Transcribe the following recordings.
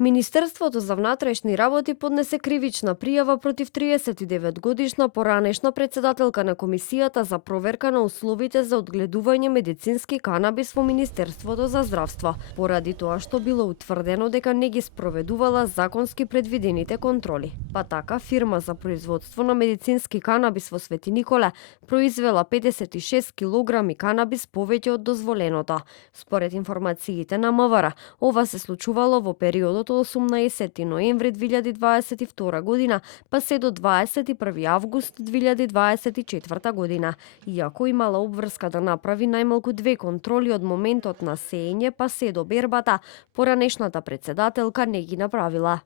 Министерството за внатрешни работи поднесе кривична пријава против 39-годишна поранешна председателка на Комисијата за проверка на условите за одгледување медицински канабис во Министерството за здравство, поради тоа што било утврдено дека не ги спроведувала законски предвидените контроли. Па така, фирма за производство на медицински канабис во Свети Николе произвела 56 килограми канабис повеќе од дозволеното. Според информациите на МВР, ова се случувало во периодот од 18 ноември 2022 година, па се до 21 август 2024 година, иако имала обврска да направи најмалку 2 контроли од моментот на сеење па се до бербата, поранешната председателка не ги направила.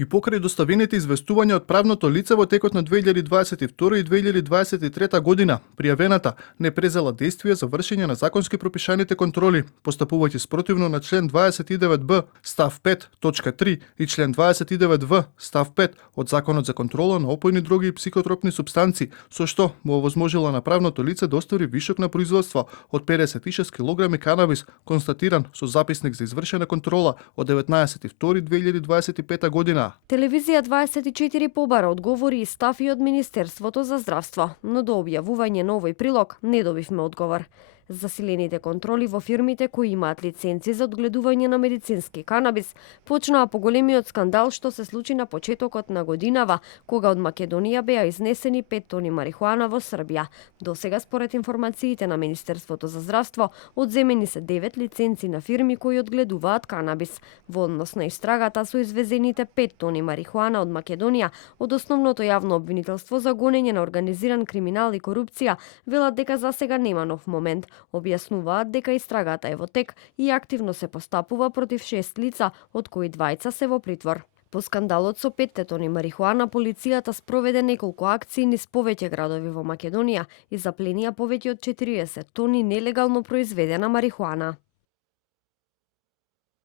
И покрај доставените известувања од правното лице во текот на 2022 и 2023 година, пријавената не презела действија за вршење на законски пропишаните контроли, постапувајќи спротивно на член 29б став 5 точка 3 и член 29в став 5 од Законот за контрола на опојни дроги и психотропни супстанци, со што му овозможила на правното лице да остvari вишок на производство од 56 килограми канабис, констатиран со записник за извршена контрола од 19.2.2025 година. Телевизија 24 побара одговори и став и од Министерството за здравство, но до објавување на овој прилог не добивме одговор. Засилените контроли во фирмите кои имаат лиценци за одгледување на медицински канабис почнаа по големиот скандал што се случи на почетокот на годинава, кога од Македонија беа изнесени 5 тони марихуана во Србија. Досега, според информациите на Министерството за здравство, одземени се 9 лиценци на фирми кои одгледуваат канабис. Во однос на истрагата со извезените 5 тони марихуана од Македонија, од основното јавно обвинителство за гонење на организиран криминал и корупција, велат дека засега нема нов момент. Објаснуваат дека истрагата е во тек и активно се постапува против 6 лица, од кои 2 се во притвор. По скандалот со 5 тони марихуана, полицијата спроведе неколку акции низ повеќе градови во Македонија и запленија повеќе од 40 тони нелегално произведена марихуана.